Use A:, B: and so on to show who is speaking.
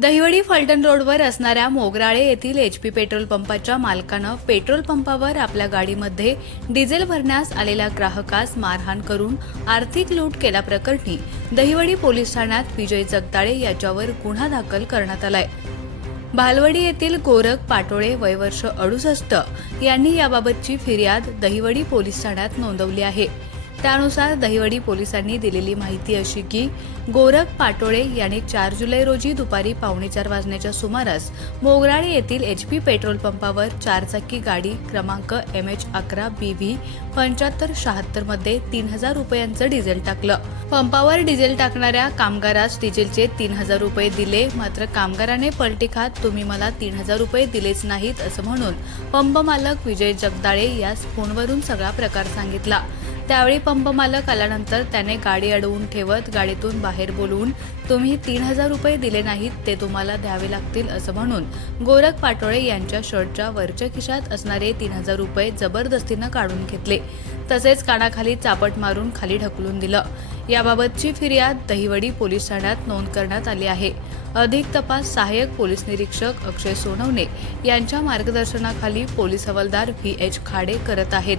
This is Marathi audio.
A: दहिवडी फलटण रोडवर असणाऱ्या मोगराळे येथील एच पी पेट्रोल पंपाच्या मालकानं पेट्रोल पंपावर आपल्या गाडीमध्ये डिझेल भरण्यास आलेल्या ग्राहकास मारहाण करून आर्थिक लूट केल्याप्रकरणी दहिवडी पोलीस ठाण्यात विजय जगदाळे याच्यावर गुन्हा दाखल करण्यात आलाय. भालवडी येथील गोरख पाटोळे वयवर्ष अडुसष्ट यांनी याबाबतची फिर्याद दहिवडी पोलीस ठाण्यात नोंदवली आहे. त्यानुसार दहिवडी पोलिसांनी दिलेली माहिती अशी की गोरख पाटोळे यांनी चार जुलै रोजी दुपारी पावणेचार वाजण्याच्या सुमारास मोगराळे येथील एच पी पेट्रोल पंपावर चारचाकी गाडी क्रमांक एम एच अकरा बी व्ही पंच्याहत्तर शहात्तरमध्ये तीन हजार रुपयांचं डिझेल टाकलं. पंपावर डिझेल टाकणाऱ्या कामगारास डिझेलचे तीन हजार रुपये दिले मात्र कामगाराने पलटी खात तुम्ही मला तीन हजार रुपये दिलेच नाहीत असं म्हणून पंप मालक विजय जगदाळे यास फोनवरून सगळा प्रकार सांगितला. त्यावेळी पंप मालक आल्यानंतर त्याने गाडी अडवून ठेवत गाडीतून बाहेर बोलवून तुम्ही तीन हजार रुपये दिले नाहीत ते तुम्हाला द्यावे लागतील असं म्हणून गोरख पाटोळे यांच्या शर्टच्या वरच्या खिशात असणारे तीन हजार रुपये जबरदस्तीनं काढून घेतले. तसेच कानाखाली चापट मारून खाली ढकलून दिलं. याबाबतची फिर्याद दहिवडी पोलीस ठाण्यात नोंद करण्यात आली आहे. अधिक तपास सहाय्यक पोलीस निरीक्षक अक्षय सोनवणे यांच्या मार्गदर्शनाखाली पोलीस हवालदार व्ही एच खाडे करत आहेत.